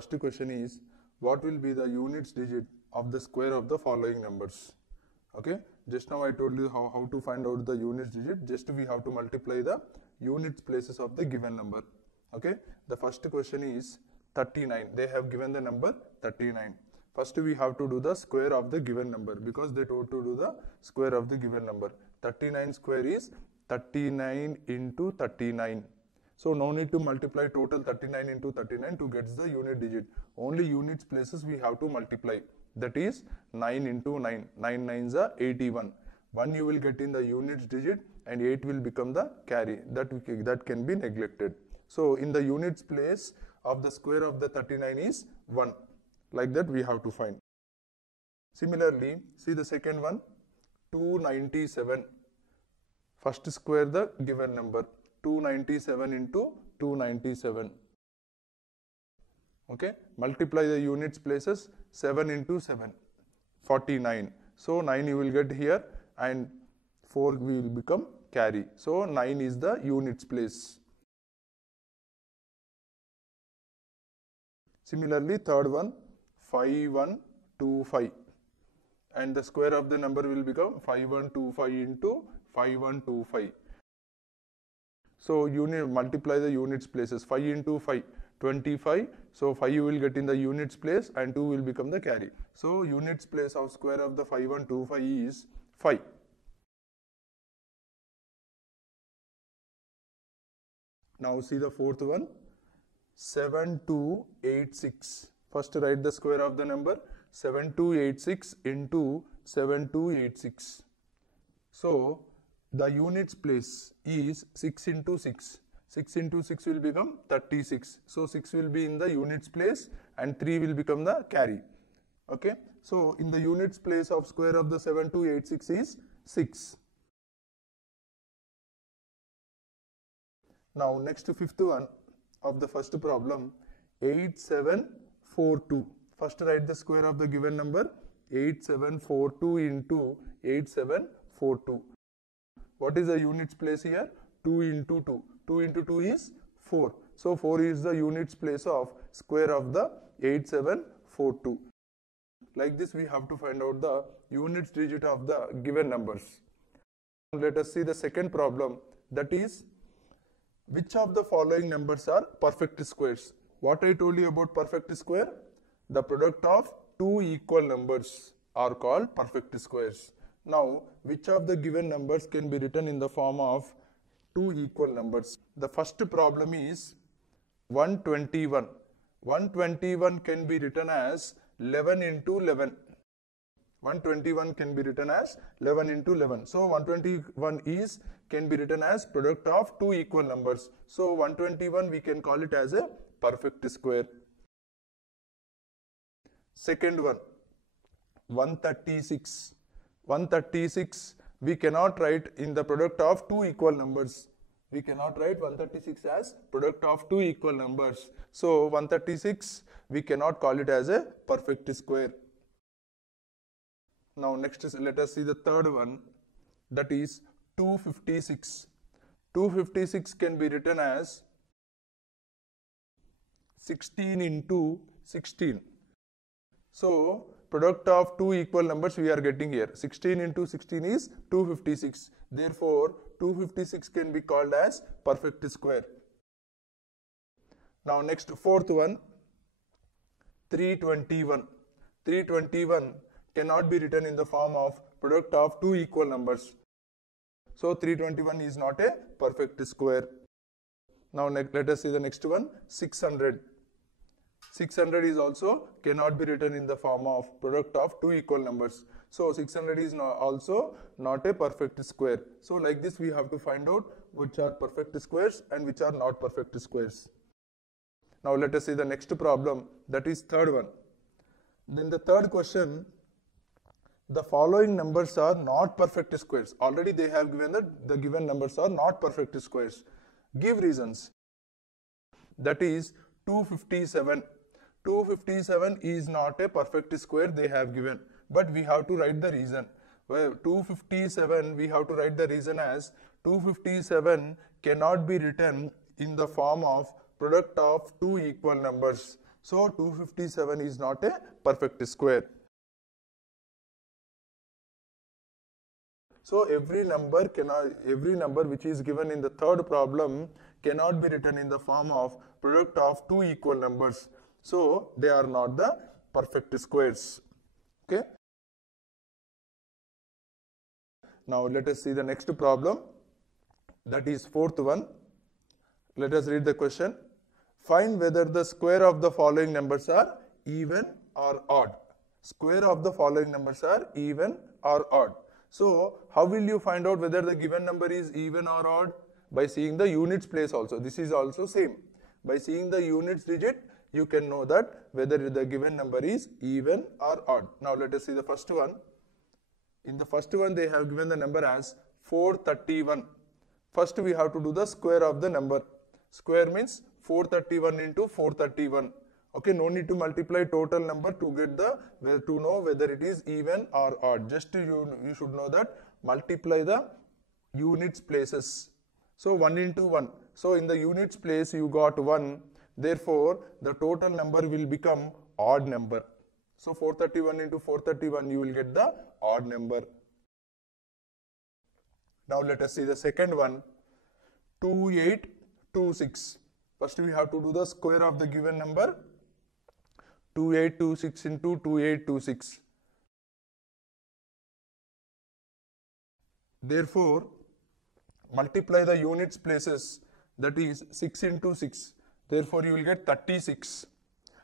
first question is, what will be the units digit of the square of the following numbers? Okay, just now I told you how to find out the units digit. Just we have to multiply the units places of the given number. Okay, the first question is 39. They have given the number 39. First we have to do the square of the given number, because they told to do the square of the given number. 39 square is 39 into 39. So no need to multiply total 39 into 39 to get the unit digit. Only units places we have to multiply. That is 9 into 9. 9 9s are 81. 1 you will get in the units digit and 8 will become the carry. That can be neglected. So in the units place of the square of the 39 is 1. Like that we have to find. Similarly, see the second one, 297. First square the given number. 297 into 297. Okay, multiply the units places. 7 into 7, 49. So 9 you will get here and 4 will become carry. So 9 is the units place. Similarly, third one, 5125. And the square of the number will become 5125 into 5125. So multiply the units places. 5 into 5, 25. So 5 you will get in the units place and 2 will become the carry. So units place of square of the 5125 is 5. Now see the fourth one, 7286. First write the square of the number. 7286 into 7286. So the units place is 6 into 6. 6 into 6 will become 36. So 6 will be in the units place and 3 will become the carry. Okay. So in the units place of square of the 7286 is 6. Now next fifth one of the first problem, 8742. First write the square of the given number. 8742 into 8742. What is the units place here? 2 into 2. 2 into 2 is 4. So 4 is the units place of square of the 8742. Like this we have to find out the units digit of the given numbers. Let us see the second problem, that is, which of the following numbers are perfect squares? What I told you about perfect square? The product of two equal numbers are called perfect squares. Now, which of the given numbers can be written in the form of two equal numbers? The first problem is 121. 121 can be written as 11 into 11. 121 can be written as 11 into 11. So 121 can be written as product of two equal numbers. So 121 we can call it as a perfect square. Second one, 136. 136 we cannot write in the product of two equal numbers. We cannot write 136 as product of two equal numbers. So 136 we cannot call it as a perfect square. Now next is, let us see the third one, that is 256. 256 can be written as 16 into 16. So product of two equal numbers we are getting here. 16 into 16 is 256. Therefore 256 can be called as perfect square. Now next fourth one, 321. 321 cannot be written in the form of product of two equal numbers. So 321 is not a perfect square. Now let us see the next one, 600. 600 is also cannot be written in the form of product of two equal numbers. So 600 is also not a perfect square. So like this we have to find out which are perfect squares and which are not perfect squares. Now let us see the next problem, that is third one. Then the third question, the following numbers are not perfect squares. Already they have given that the given numbers are not perfect squares. Give reasons. That is 257. 257 is not a perfect square they have given, but we have to write the reason. Well, 257 we have to write the reason as 257 cannot be written in the form of product of two equal numbers. So 257 is not a perfect square. So every number which is given in the third problem cannot be written in the form of product of two equal numbers. So they are not the perfect squares. Okay. Now let us see the next problem. That is fourth one. Let us read the question. Find whether the square of the following numbers are even or odd. Square of the following numbers are even or odd. So how will you find out whether the given number is even or odd? By seeing the units place also. This is also same. By seeing the units digit, you can know that whether the given number is even or odd. Now let us see the first one. In the first one, they have given the number as 431. First we have to do the square of the number. Square means 431 into 431. Okay, no need to multiply total number to get to know whether it is even or odd. Just you should know that multiply the units places. So 1 into 1. So in the units place you got 1. Therefore the total number will become odd number. So 431 into 431 you will get the odd number. Now let us see the second one. 2826. First we have to do the square of the given number. 2826 into 2826. Therefore, multiply the units places, that is 6 into 6. Therefore, you will get 36.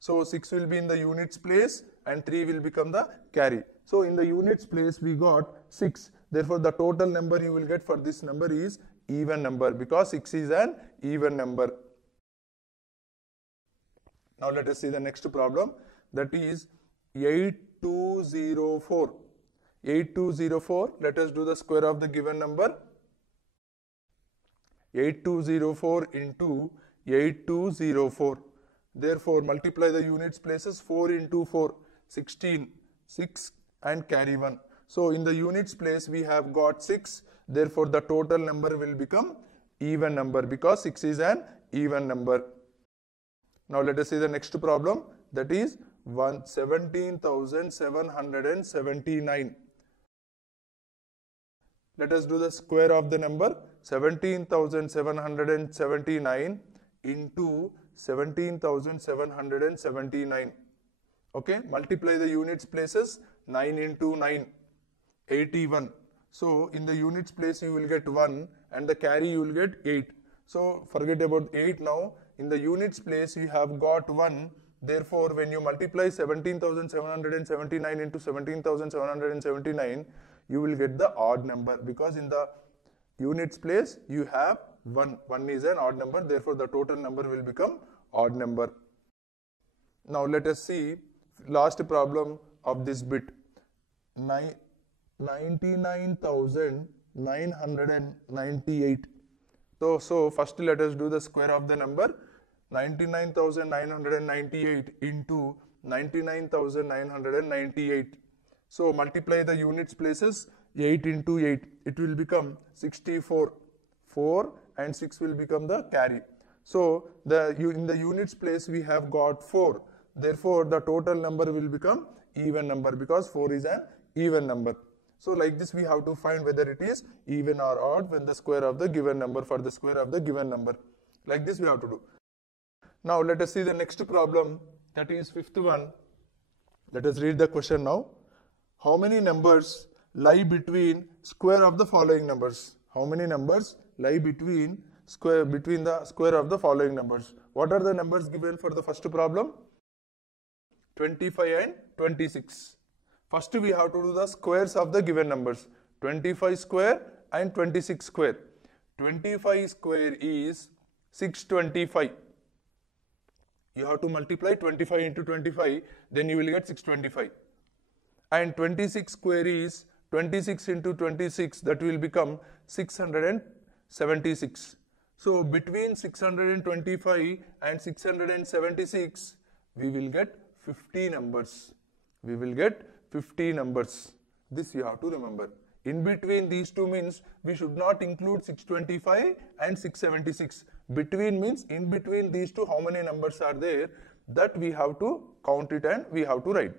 So 6 will be in the units place and 3 will become the carry. So in the units place we got 6. Therefore, the total number you will get for this number is even number because 6 is an even number. Now let us see the next problem, that is 8204. 8204, let us do the square of the given number. 8204 into 8204. Therefore, multiply the units places. 4 into 4, 16, 6 and carry 1. So in the units place we have got 6. Therefore, the total number will become even number because 6 is an even number. Now let us see the next problem, that is 17,779. Let us do the square of the number. 17,779 into 17,779. Okay, multiply the units places. 9 into 9, 81. So in the units place you will get 1 and the carry you will get 8. So forget about 8 now. In the units place you have got 1. Therefore, when you multiply 17,779 into 17,779, you will get the odd number because in the units place you have 1. 1 is an odd number. Therefore, the total number will become odd number. Now let us see last problem of this bit. 99,998. So first let us do the square of the number. 99,998 into 99,998. So multiply the units places. 8 into 8. It will become 64. 4 and 6 will become the carry. So in the units place we have got 4. Therefore, the total number will become even number because 4 is an even number. So like this we have to find whether it is even or odd when the square of the given number for the square of the given number. Like this we have to do. Now let us see the next problem, that is fifth one. Let us read the question now. How many numbers lie between square of the following numbers? How many numbers lie between the square of the following numbers? What are the numbers given for the first problem? 25 and 26. First we have to do the squares of the given numbers. 25 square and 26 square. 25 square is 625. You have to multiply 25 into 25, then you will get 625. And 26 square is 26 into 26, that will become 676. So between 625 and 676, we will get 50 numbers. We will get 50 numbers. This you have to remember. In between these two means we should not include 625 and 676. Between means in between these two how many numbers are there? that we have to count it and we have to write.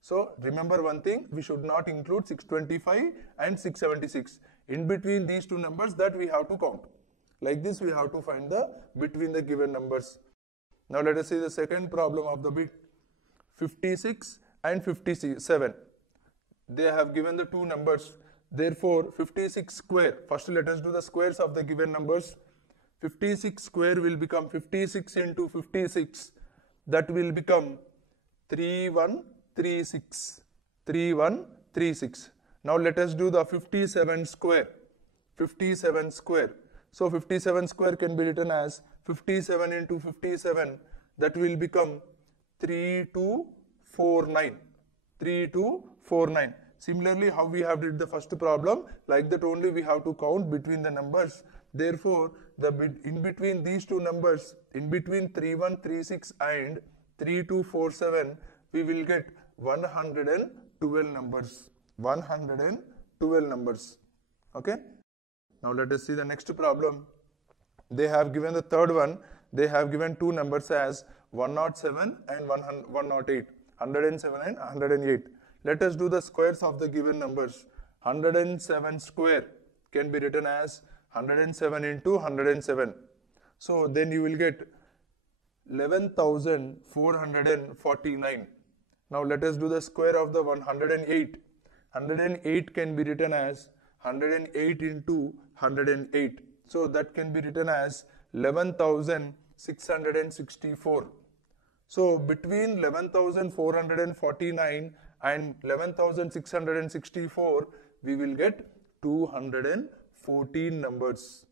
So remember one thing, we should not include 625 and 676. In between these two numbers that we have to count. Like this we have to find the between the given numbers. Now let us see the second problem of the bit. 56 and 57. They have given the two numbers. Therefore 56 square. First let us do the squares of the given numbers. 56 square will become 56 into 56. That will become 3136. 3136. Now let us do the 57 square. 57 square. So 57 square can be written as 57 into 57. That will become 3249. 3249. Similarly, how we have did the first problem, like that only we have to count between the numbers. Therefore, the in between these two numbers, in between 3136 and 3247, we will get 112 numbers. 112 numbers. Okay. Now let us see the next problem. They have given the third one. They have given two numbers as 107 and 108. 107 and 108. Let us do the squares of the given numbers. 107 square can be written as 107 into 107. So then you will get 11,449. Now let us do the square of the 108. 108 can be written as 108 into 108. So that can be written as 11,664. So between 11,449 and 11,664, we will get 214 numbers.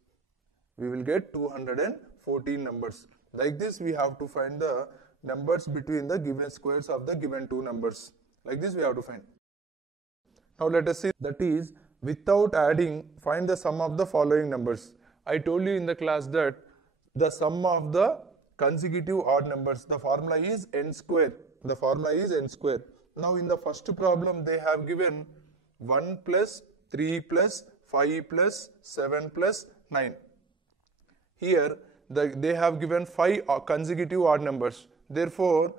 We will get 214 numbers. Like this, we have to find the numbers between the given squares of the given two numbers. Like this, we have to find. Now let us see, that is, without adding, find the sum of the following numbers. I told you in the class that the sum of the consecutive odd numbers, the formula is n square. The formula is n square. Now in the first problem, they have given 1 plus 3 plus 5 plus 7 plus 9. Here, they have given 5 consecutive odd numbers. Therefore,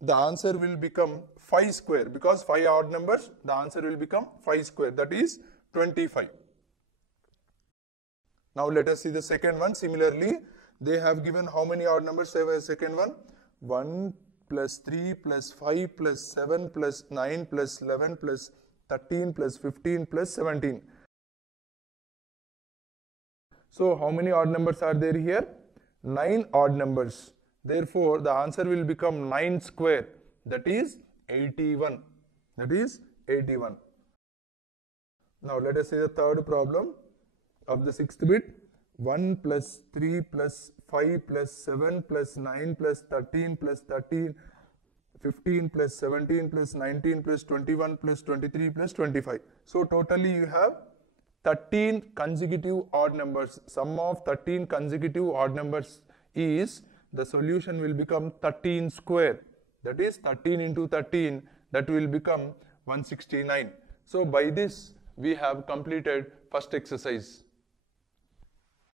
the answer will become 5 square. Because 5 odd numbers, the answer will become 5 square. That is 25. Now let us see the second one. Similarly, they have given how many odd numbers? Say the second one. 1 plus 3 plus 5 plus 7 plus 9 plus 11 plus 13 plus 15 plus 17. So how many odd numbers are there here? 9 odd numbers. Therefore, the answer will become 9 square. That is 81. That is 81. Now let us see the third problem of the sixth bit. 1 plus 3 plus 5 plus 7 plus 9 plus 13 plus 13, 15 plus 17 plus 19 plus 21 plus 23 plus 25. So totally you have 13 consecutive odd numbers. Sum of 13 consecutive odd numbers is, the solution will become 13 square. That is 13 into 13, that will become 169. So by this we have completed first exercise.